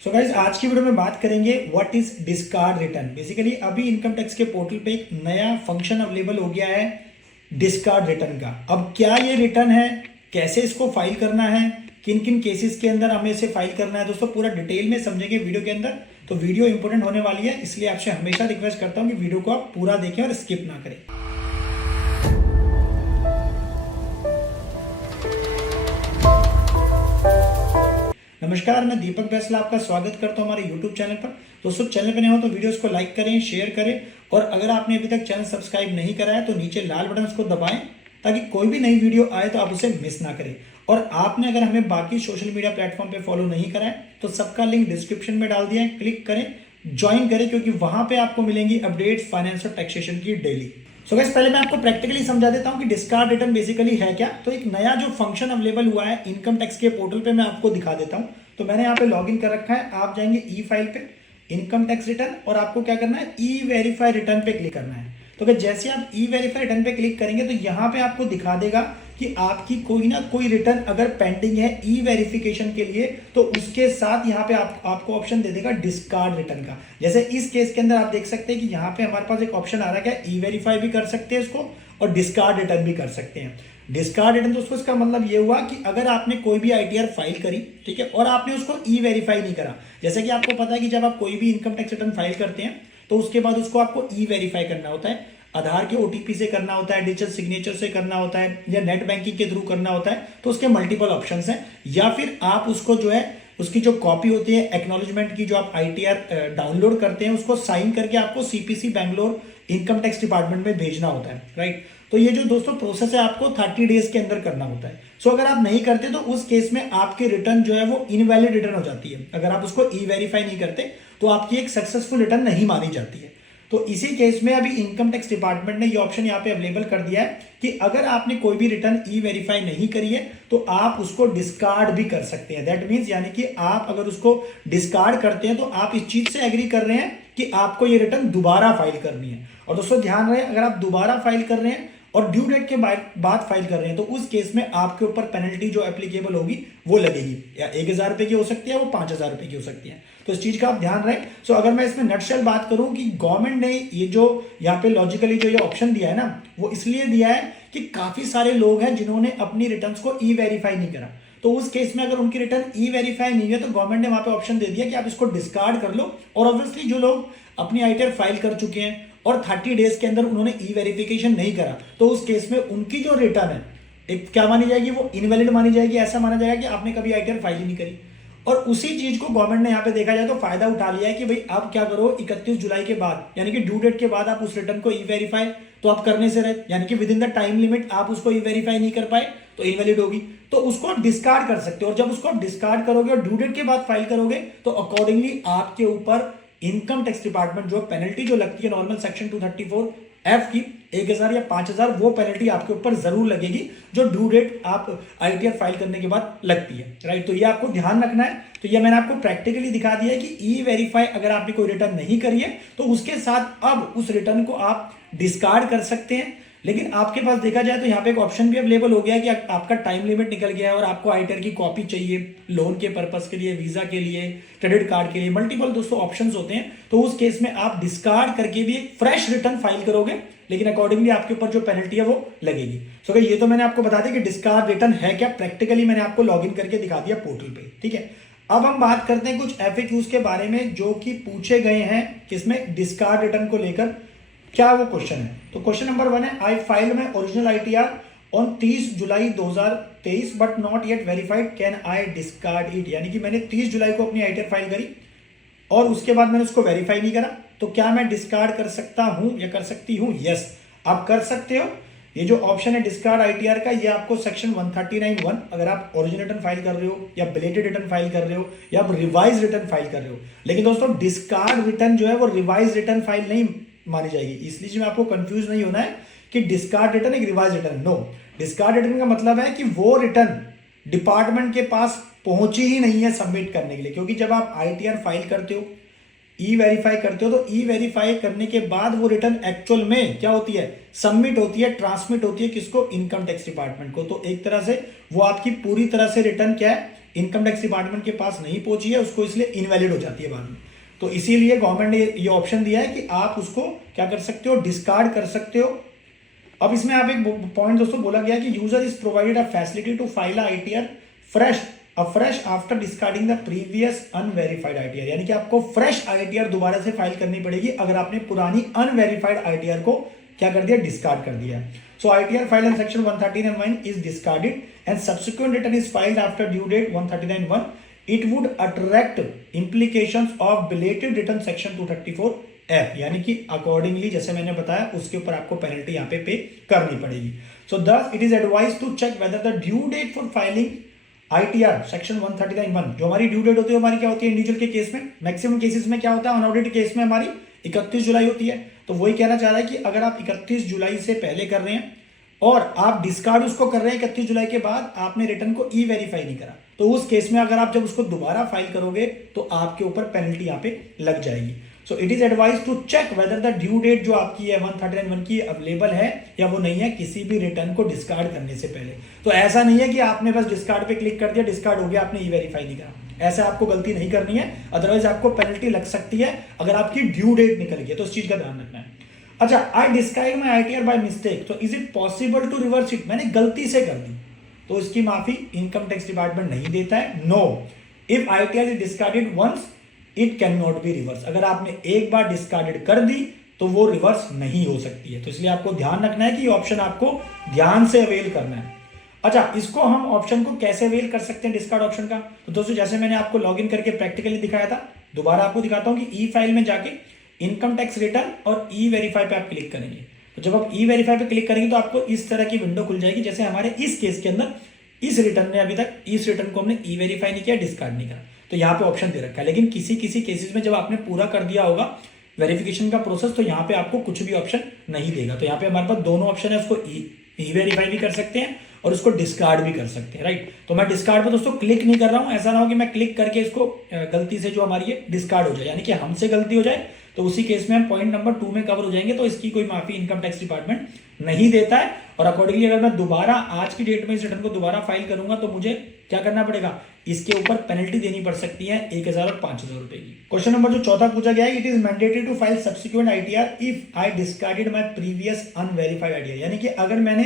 So guys आज की video में बात करेंगे what is discard return. Basically अभी इनकम टैक्स के पोर्टल पे एक नया फंक्शन अवेलेबल हो गया है डिस्कार्ड रिटर्न का। अब क्या ये रिटर्न है, कैसे इसको फाइल करना है, किन किन केसेस के अंदर हमें इसे फाइल करना है, दोस्तों पूरा डिटेल में समझेंगे वीडियो के अंदर। तो वीडियो इंपॉर्टेंट होने वाली है, इसलिए आपसे हमेशा रिक्वेस्ट करता हूँ कि वीडियो को आप पूरा देखें और स्किप ना करें। नमस्कार, मैं दीपक बैसला आपका स्वागत करता हूं हमारे YouTube चैनल पर। दोस्तों चैनल पर नए हो तो वीडियोस को लाइक करें, शेयर करें और अगर आपने अभी तक चैनल सब्सक्राइब नहीं करा है तो नीचे लाल बटन को दबाएं ताकि कोई भी नई वीडियो आए तो आप उसे मिस ना करें। और आपने अगर हमें बाकी सोशल मीडिया प्लेटफॉर्म पे फॉलो नहीं करा है तो सबका लिंक डिस्क्रिप्शन में डाल दिया है, क्लिक करें, ज्वाइन करें, क्योंकि वहां पे आपको मिलेंगी अपडेट्स फाइनेंस और टैक्सेशन की डेली। सो गाइस पहले मैं आपको प्रैक्टिकली समझा देता हूं कि डिस्कार्ड रिटर्न बेसिकली है क्या। तो एक नया जो फंक्शन अवेलेबल हुआ है इनकम टैक्स के पोर्टल पे मैं आपको दिखा देता हूं। तो मैंने यहाँ पे लॉगिन कर रखा है, आप जाएंगे ई फाइल पे, इनकम टैक्स रिटर्न, और आपको क्या करना है, ई वेरीफाई रिटर्न पे क्लिक करना है। तो अगर जैसे आप ई वेरीफाई रिटर्न पे क्लिक करेंगे तो यहाँ पे आपको दिखा देगा कि आपकी कोई ना कोई रिटर्न अगर पेंडिंग है ई वेरिफिकेशन के लिए तो उसके साथ यहाँ पे आपको ऑप्शन दे देगा डिस्कार्ड रिटर्न का। जैसे इस केस के अंदर आप देख सकते हैं कि यहाँ पे हमारे पास एक ऑप्शन आ रहा है, ई वेरीफाई भी कर सकते हैं इसको और डिस्कार्ड रिटर्न भी कर सकते हैं। डिस्कार्ड रिटर्न दोस्तों इसका मतलब ये हुआ कि अगर आपने कोई भी आईटीआर फाइल करी, ठीक है, और आपने उसको ई वेरीफाई नहीं करा। जैसे कि आपको पता है कि जब आप कोई भी इनकम टैक्स रिटर्न फाइल करते हैं तो उसके बाद उसको आपको ई वेरीफाई करना होता है, आधार के ओटीपी से करना होता है, डिजिटल सिग्नेचर से करना होता है, या नेट बैंकिंग के थ्रू करना होता है। तो उसके मल्टीपल ऑप्शंस हैं, या फिर आप उसको जो है उसकी जो कॉपी होती है एक्नॉलेजमेंट की, जो आप आईटीआर डाउनलोड करते हैं उसको साइन करके आपको CPC Bangalore income tax department में भेजना होता है, राइट। तो ये जो दोस्तों प्रोसेस है आपको 30 डेज के अंदर करना होता है। सो अगर आप नहीं करते तो उस केस में आपकी रिटर्न जो है वो इनवैलिड रिटर्न हो जाती है। अगर आप उसको ई वेरीफाई नहीं करते तो आपकी एक सक्सेसफुल रिटर्न नहीं मानी जाती है। तो इसी केस में अभी इनकम टैक्स डिपार्टमेंट ने ये ऑप्शन यहाँ पे अवेलेबल कर दिया है कि अगर आपने कोई भी रिटर्न ई वेरीफाई नहीं करी है तो आप उसको डिस्कार्ड भी कर सकते हैं। दैट मीन्स यानी कि आप अगर उसको डिस्कार्ड करते हैं तो आप इस चीज से एग्री कर रहे हैं कि आपको ये रिटर्न दोबारा फाइल करनी है। और दोस्तों ध्यान रहे, अगर आप दोबारा फाइल कर रहे हैं और ड्यू डेट के बाद फाइल कर रहे हैं तो उस केस में आपके ऊपर पेनल्टी जो एप्लीकेबल होगी वो लगेगी, या 1000 रुपए की हो सकती है, वो 5000 रुपए की हो सकती है। तो इस चीज का आप ध्यान रखें। सो अगर मैं इसमें नटशेल बात करूं कि गवर्नमेंट ने ये जो यहाँ पे लॉजिकली जो ये ऑप्शन दिया है ना, वो इसलिए दिया है कि काफी सारे लोग हैं जिन्होंने अपनी रिटर्न्स को ई वेरीफाई नहीं करा। तो उस केस में अगर उनकी रिटर्न ई वेरीफाई नहीं है तो गवर्नमेंट ने वहां पे ऑप्शन दे दिया कि आप इसको डिस्कार्ड कर लो। और ऑब्वियसली जो लोग अपनी आईटीआर फाइल कर चुके हैं और 30 डेज के अंदर उन्होंने ई वेरिफिकेशन नहीं करा तो उस केस में उनकी जो रिटर्न है एक क्या मानी जाएगी, वो इनवैलिड मानी जाएगी। ऐसा माना जाएगा कि आपने कभी आईटीआर फाइल ही नहीं करी। और उसी चीज को गवर्नमेंट ने यहाँ पे देखा जाए तो फायदा उठा लिया है कि भाई अब क्या करो, 31 जुलाई के बाद यानी कि ड्यू डेट के बाद आप उस रिटर्न को ई वेरीफाई तो आप करने से रहे, यानी कि with in the time limit आप उसको ई वेरीफाई नहीं कर पाए तो इनवैलिड होगी, तो उसको आप डिस्कार्ड कर सकते हो। और जब उसको आप डिस्कार्ड करोगे और ड्यू डेट के बाद फाइल करोगे तो अकॉर्डिंगली आपके ऊपर इनकम टैक्स डिपार्टमेंट जो पेनल्टी जो लगती है नॉर्मल सेक्शन 234F की 1000 या 5000, वो पेनल्टी आपके ऊपर जरूर लगेगी जो ड्यू डेट आप आईटीआर फाइल करने के बाद लगती है, राइट। तो ये आपको ध्यान रखना है। तो ये मैंने आपको प्रैक्टिकली दिखा दिया है कि ई वेरीफाई अगर आपने कोई रिटर्न नहीं करी है तो उसके साथ अब उस रिटर्न को आप डिस्कार्ड कर सकते हैं। लेकिन आपके पास देखा जाए तो यहाँ पे एक ऑप्शन भी अवेलेबल हो गया है कि आपका टाइम लिमिट निकल गया है और आपको आईटीआर की कॉपी चाहिए लोन के पर्पस के लिए, वीजा के लिए, क्रेडिट कार्ड के लिए, मल्टीपल दोस्तों ऑप्शंस होते हैं। तो उस केस में आप डिस्कार्ड करके भी एक फ्रेश रिटर्न फाइल करोगे, लेकिन अकॉर्डिंगली आपके ऊपर जो पेनल्टी है वो लगेगी। सो ये तो मैंने आपको बता दिया कि डिस्कार्ड रिटर्न है क्या, प्रैक्टिकली मैंने आपको लॉगिन करके दिखा दिया पोर्टल पे, ठीक है। अब हम बात करते हैं कुछ एफएक्यूज के बारे में जो कि पूछे गए हैं किसमें, डिस्कार्ड रिटर्न को लेकर क्या वो क्वेश्चन है। तो क्वेश्चन नंबर 1 है, I file my original ITR on 30 July 2023 but not yet verified, can I discard it. यानी कि मैंने 30 जुलाई को अपनी आईटीआर फाइल करी और उसके बाद मैंने उसको वेरीफाई नहीं करा, तो क्या मैं डिस्कार्ड कर सकता हूं या कर सकती हूं? यस, आप कर सकते हो। ये जो ऑप्शन है डिस्कार्ड आईटीआर का, ये आपको सेक्शन 139(1) अगर आप ओरिजिनल रिटर्न फाइल कर रहे हो या बिलेटेड रिटर्न फाइल कर रहे हो या आप रिवाइज रिटर्न फाइल कर रहे हो। लेकिन दोस्तों डिस्कार्ड रिटर्न जो है वो रिवाइज रिटर्न फाइल नहीं मानी जाएगी, इसलिए मैं आपको कंफ्यूज नहीं होना है कि डिस्कार्ड रिटर्न एक revise return. No, discard return का मतलब है कि वो रिटर्न डिपार्टमेंट के पास पहुंची ही नहीं है सबमिट करने के लिए। क्योंकि जब आप आईटीआर फाइल करते हो, ई वेरीफाई करते हो, तो ई वेरीफाई करने के बाद वो रिटर्न एक्चुअल में क्या होती है, सबमिट होती है, ट्रांसमिट होती है किसको, इनकम टैक्स डिपार्टमेंट को। तो एक तरह से वो आपकी पूरी तरह से रिटर्न क्या है, इनकम टैक्स डिपार्टमेंट के पास नहीं पहुंची है, उसको इसलिए इनवैलिड हो जाती है बाद में। तो इसीलिए गवर्नमेंट ने ये ऑप्शन दिया है कि आप उसको क्या कर सकते हो, डिस्कार्ड कर सकते हो। अब इसमें आप एक पॉइंट दोस्तों बोला गया कि user is provided a facility to file ITR fresh after discarding the previous unverified ITR, यानी कि आपको फ्रेश आईटीआर दोबारा से फाइल करनी पड़ेगी अगर आपने पुरानी अनवेरिफाइड आईटीआर को क्या कर दिया, डिस्कार्ड कर दिया। So ITR file in section 139(1) is discarded and subsequent return is filed after due date 139(1), it would attract implications of belated return section 234(f), यानी कि अकॉर्डिंगली जैसे मैंने बताया उसके ऊपर आपको पेनल्टी यहाँ पे करनी पड़ेगी। So this it is advise to check whether the due date for filing ITR section 139(1), जो हमारी ड्यू डेट होती है हमारी क्या होती है इंडिविजुअल के केस में, मैक्सिमम केसेस में क्या होता है अनऑडिटेड केस में हमारी 31 जुलाई होती है। तो वही कहना चाह रहा है कि अगर आप 31 जुलाई से पहले कर रहे हैं और आप डिस्कार्ड उसको कर रहे हैं 31 जुलाई के बाद, आपने रिटर्न को ई वेरीफाई नहीं करा, तो उस केस में अगर आप जब उसको दोबारा फाइल करोगे तो आपके ऊपर पेनल्टी यहाँ पे लग जाएगी। So it is advise to check whether the due date जो आपकी है 139(1) की अवेलेबल है या वो नहीं है किसी भी रिटर्न को डिस्कार्ड करने से पहले। तो ऐसा नहीं है कि आपने बस डिस्कार्ड पे क्लिक कर दिया, डिस्कार्ड हो गया, आपने ई वेरीफाई नहीं करा, ऐसा आपको गलती नहीं करनी है, अदरवाइज आपको पेनल्टी लग सकती है अगर आपकी ड्यू डेट निकल गई, तो इस चीज का ध्यान रखना है। अच्छा, I discard my ITR by mistake, तो is it possible to reverse it, मैंने गलती से कर दी तो इसकी माफी इनकम टैक्स डिपार्टमेंट नहीं देता है। No, if ITR is discarded once it can not be reverse, अगर आपने एक बार डिस्कार्डेड कर दी तो वो रिवर्स नहीं हो सकती है। तो इसलिए आपको ध्यान रखना है कि ये ऑप्शन आपको ध्यान से अवेल करना है। अच्छा, इसको हम ऑप्शन को कैसे अवेल कर सकते हैं डिस्कार्ड ऑप्शन का, तो दोस्तों जैसे मैंने आपको लॉगिन करके प्रैक्टिकली दिखाया था, दोबारा आपको दिखाता हूं कि ई फाइल में जाके इनकम टैक्स रिटर्न और ई वेरीफाई पे आप क्लिक करेंगे। तो जब आप ई वेरीफाई पे क्लिक करेंगे तो आपको इस तरह की विंडो खुल जाएगी, जैसे हमारे इस केस के अंदर इस रिटर्न ने अभी तक इस रिटर्न को हमने ई वेरीफाई नहीं किया, डिस्कार्ड नहीं करा, तो यहाँ पे ऑप्शन दे रखा है। लेकिन किसी किसी केसेस में जब आपने पूरा कर दिया होगा वेरिफिकेशन का प्रोसेस तो यहाँ पे आपको कुछ भी ऑप्शन नहीं देगा। तो यहाँ पे हमारे पास दोनों ऑप्शन है, उसको ई वेरीफाई भी कर सकते हैं और उसको डिस्कार्ड भी कर सकते हैं, राइट। तो मैं डिस्कार्ड पे दोस्तों क्लिक नहीं कर रहा हूँ, ऐसा ना हो कि मैं क्लिक करके इसको गलती से जो हमारी ये डिस्कार्ड हो जाए, यानी कि हमसे गलती हो जाए तो उसी केस में हम पॉइंट नंबर 2 में कवर हो जाएंगे, तो इसकी कोई माफी इनकम टैक्स डिपार्टमेंट नहीं देता है। और अकॉर्डिंगली अगर मैं दोबारा आज की डेट में इस रिटर्न को दोबारा फाइल करूंगा तो मुझे क्या करना पड़ेगा, इसके ऊपर पेनल्टी देनी पड़ सकती है 1000 और 5000 रुपए की। क्वेश्चन नंबर जो चौथा पूछा गया है, it is mandatory to file subsequent ITR if I discarded my previous unverified ITR, यानी कि अगर मैंने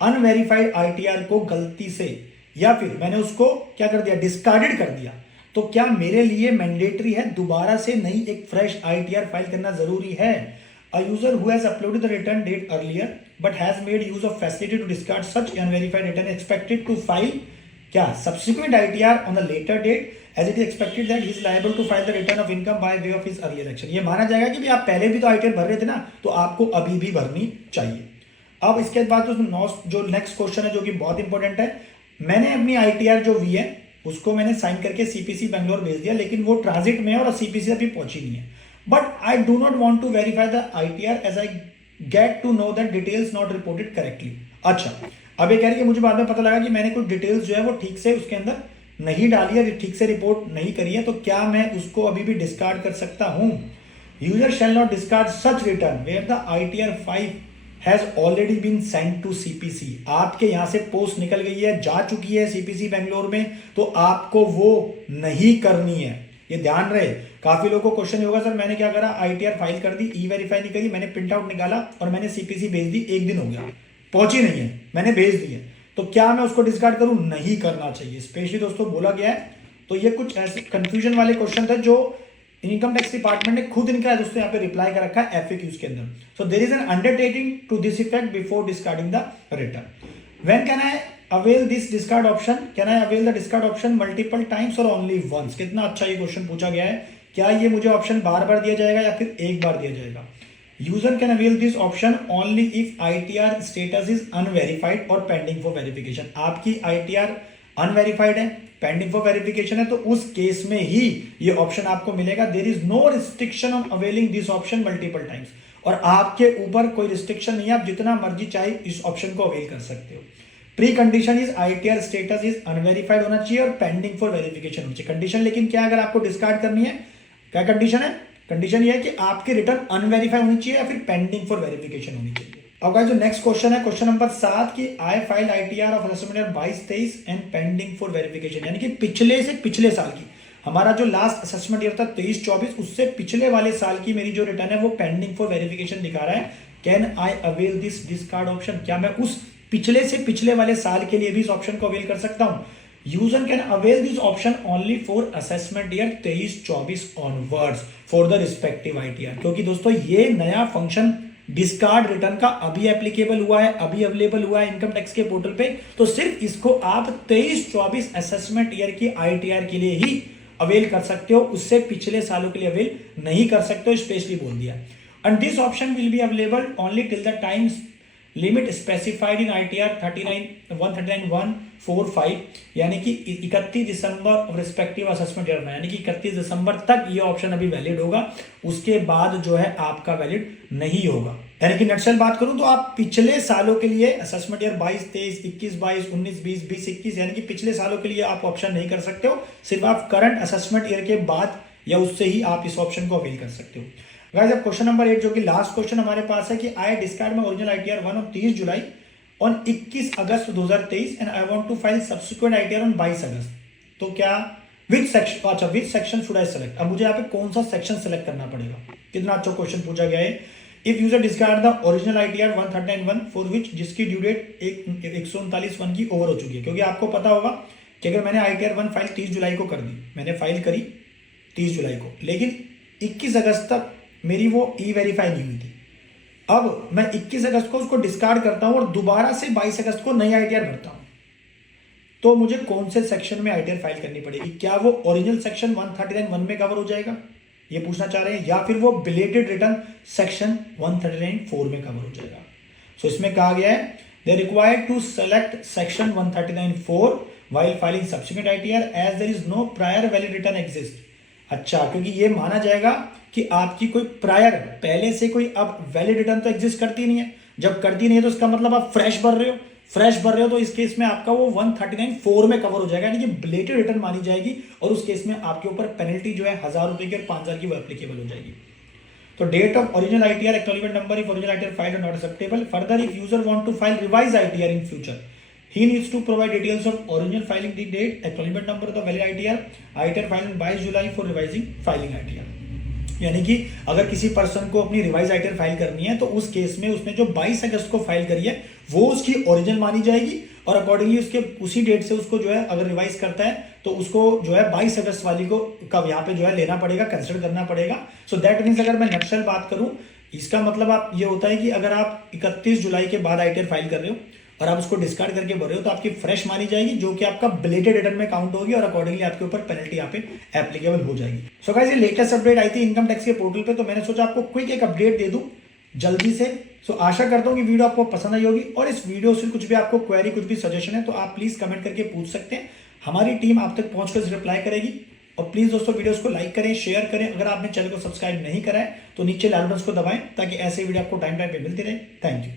अनवेरिफाइड आईटीआर को गलती से या फिर मैंने उसको क्या कर दिया, डिस्कार्डेड कर दिया, तो क्या मेरे लिए मैंडेटरी है दोबारा से नई एक फ्रेश आईटीआर फाइल करना जरूरी है। A user who has uploaded the return date earlier but has made use of facility to discard such unverified return expected to file क्या subsequent ITR on the later date as it is expected that he is liable to file the return of income by way of his earlier action। ये माना जाएगा कि भी आप पहले भी तो ITR भर रहे थे ना, तो आपको अभी भी भरनी चाहिए। अब इसके बाद जो नेक्स्ट क्वेश्चन है जो कि बहुत इंपॉर्टेंट है, मैंने अपनी ITR जो वी है उसको मैंने साइन करके CPC बेंगलोर भेज दिया, लेकिन वो ट्रांजिट में है और CPC अभी पहुंची नहीं है। But I do not want to verify the ITR as I get to know that details not reported correctly। अच्छा, अब ये कह रही है मुझे बाद में पता लगा कि मैंने कुछ डिटेल्स जो है वो ठीक से उसके अंदर नहीं डाली है, ठीक से रिपोर्ट नहीं करी है, तो क्या मैं उसको अभी भी डिस्कार्ड कर सकता हूं। User shall not discard such return where the ITR 5 has already been sent to CPC। आपके यहां से पोस्ट निकल गई है, जा चुकी है CPC बेंगलोर में, तो आपको वो नहीं करनी है, ये ध्यान रहे। काफी लोगों को क्वेश्चन होगा सर मैंने क्या करा, ITR फाइल कर दी, ई वेरीफाई नहीं करी, मैंने प्रिंट आउट निकाला और मैंने CPC भेज दी, एक दिन हो गया, पहुंची नहीं है, मैंने भेज दी है, तो क्या मैं उसको डिस्कार्ड करूं, नहीं करना चाहिए, स्पेशली दोस्तों बोला गया है। तो ये कुछ ऐसे कंफ्यूजन वाले क्वेश्चन थे जो इनकम टैक्स डिपार्टमेंट ने खुद इनका दोस्तों यहाँ पे रिप्लाई कर रखा है FAQs के अंदर। So there is an undertaking to this effect before discarding the return. When can I avail this discard option, can I avail the discard option multiple times और ओनली वंस। कितना अच्छा ये question पूछा गया है, क्या ये मुझे ऑप्शन बार बार दिया जाएगा या फिर एक बार दिया जाएगा। User can avail this option only if ITR status is unverified और पेंडिंग फॉर वेरिफिकेशन। आपकी ITR अनवेरिफाइड है, पेंडिंग फॉर वेरिफिकेशन है, तो उस केस में ही ये ऑप्शन आपको मिलेगा। There is no restriction on availing this option multiple times, और आपके ऊपर कोई रिस्ट्रिक्शन नहीं है, आप जितना मर्जी चाहे इस ऑप्शन को अवेल कर सकते हो। Pre condition is ITR status is unverified होना चाहिए और पेंडिंग फॉर वेरिफिकेशन होना चाहिए। कंडीशन लेकिन क्या, अगर आपको डिस्कार्ड करनी है, क्या कंडीशन है, कंडीशन ये है कि आपकी रिटर्न अनवेरिफाई होनी चाहिए या फिर पेंडिंग फॉर वेरिफिकेशन होनी चाहिए। अब गाइस जो नेक्स्ट क्वेश्चन है, क्वेश्चन नंबर 7 की I file ITR of assessment year 22-23 and pending for verification, यानी कि पिछले से पिछले साल की, हमारा जो लास्ट असेसमेंट ईयर था 23-24, उससे पिछले वाले साल की मेरी जो रिटर्न है वो पेंडिंग फॉर वेरिफिकेशन दिखा रहा है। Can I avail this discard option, क्या मैं उस पिछले से पिछले वाले साल के लिए भी इस ऑप्शन को अवेल कर सकता हूं? User can avail this option only for assessment year 23-24 onwards for the respective ITR, क्योंकि दोस्तों ये नया फंक्शन डिस्कार्ड रिटर्न का अभी एप्लीकेबल हुआ है, अभी अवेलेबल हुआ है इनकम टैक्स के पोर्टल पे। तो सिर्फ इसको आप 23-24 असेसमेंट ईयर की आईटीआर के लिए ही अवेल कर सकते हो, उससे पिछले सालों के लिए अवेल नहीं कर सकते हो, स्पेशली बोल दिया। And this option will be available only till the times limit specified in ITR 139.145, यानी कि 31 दिसंबर और रिस्पेक्टिव असेसमेंट ईयर में, यानी कि 31 दिसंबर तक ये ऑप्शन अभी वैलिड होगा, उसके बाद जो है आपका वैलिड नहीं होगा। यानी कि नटशल बात करूं तो आप पिछले सालों के लिए असेसमेंट ईयर 22-23, 21-22, 19-20, 20-21, यानी कि पिछले सालों के लिए आप ऑप्शन नहीं कर सकते हो, सिर्फ आप करंट असेसमेंट ईयर के बाद या उससे ही आप इस ऑप्शन को अवेल कर सकते हो। गाइस अब क्वेश्चन नंबर 8 जो कि लास्ट क्वेश्चन हमारे पास है कि I discard my original ITR 1 on 30 July on 21 August 2023 and I want to file subsequent ITR on 22 August. तो क्या विच सेक्शन, अच्छा which section should I select, अब मुझे यहाँ पे कौन सा सेक्शन सेलेक्ट करना पड़ेगा? कितना अच्छा क्वेश्चन पूछा गया है। If user discard the original ITR 139.1 for which, जिसकी ड्यू डेट 139.1 की ओवर हो चुकी है, क्योंकि आपको पता होगा कि अगर मैंने आईटीआर 1 फाइल 30 जुलाई को कर दी, मैंने फाइल करी 30 जुलाई को, लेकिन 21 अगस्त तक मेरी वो ई वेरीफाई नहीं हुई थी। अब मैं 21 अगस्त को उसको डिस्कार्ड करता हूं और दोबारा से 22 अगस्त को नई आईटीआर भरता हूं, तो मुझे कौन से सेक्शन में आईटीआर फाइल करनी पड़ेगी? क्या वो ओरिजिनल सेक्शन 139.1 में कवर हो जाएगा, ये पूछना चाह रहे हैं, या फिर वो बिलेटेड रिटर्न सेक्शन 139.4 में कवर हो जाएगा? सो इसमें कहा गया है they required to select section 139.4 while filing subsequent ITR as there is no prior valid return exist. अच्छा, क्योंकि ये माना जाएगा कि आपकी कोई प्रायर पहले से कोई अब वैलिड रिटर्न तो एग्जिस्ट करती नहीं है, जब करती नहीं है तो इसका मतलब आप फ्रेश भर रहे हो, तो इस केस में आपका वो 139.4 में कवर हो जाएगा, यानी कि बिलेटेड रिटर्न मानी जाएगी, और उस केस में आपके ऊपर पेनल्टी जो है 1000 रुपए की और 5000 की वो एप्लीकेबल हो जाएगी। तो date of original ITR, acknowledgement number if original ITR filed not acceptable. Further if user want to file revise ITR in future, he needs to provide details of original filing date, acknowledgement number of the valid ITR filed on 22 July for revising filing ITR। यानी कि अगर किसी person को अपनी revise ITR file करनी है तो उस केस में उसने जो 22 अगस्त को फाइल करी है वो उसकी ओरिजिनल मानी जाएगी, और अकॉर्डिंगली उसके उसी डेट से उसको जो है अगर रिवाइज करता है तो उसको जो है 22 अगस्त वाली को कब यहाँ पे जो है लेना पड़ेगा, कंसिडर करना पड़ेगा। सो दैट मीन्स अगर मैं नक्शल बात करूँ, इसका मतलब आप ये होता है कि अगर आप 31 जुलाई के बाद आईटीआर फाइल कर रहे हो और आप उसको डिस्कार्ड करके भर रहे हो तो आपकी फ्रेश मानी जाएगी, जो कि आपका बिलेटेड रिटर्न में काउंट होगी, और अकॉर्डिंगली आपके ऊपर पेनल्टी यहाँ पे एप्लीकेबल हो जाएगी। सो गाइस ये लेटेस्ट अपडेट आई थी इनकम टैक्स के पोर्टल पे, तो मैंने सोचा आपको क्विक एक अपडेट दे दूं जल्दी से। सो आशा करता हूँ कि वीडियो आपको पसंद आई होगी, और इस वीडियो से कुछ भी आपको क्वेरी, कुछ भी सजेशन है तो आप प्लीज कमेंट करके पूछ सकते हैं, हमारी टीम आप तक पहुंचकर रिप्लाई करेगी। और प्लीज दोस्तों वीडियोस को लाइक करें, शेयर करें, अगर आपने चैनल को सब्सक्राइब नहीं करा है तो नीचे लाल बटन को दबाएं ताकि ऐसे वीडियो आपको टाइम पे मिलती रहे। Thank you.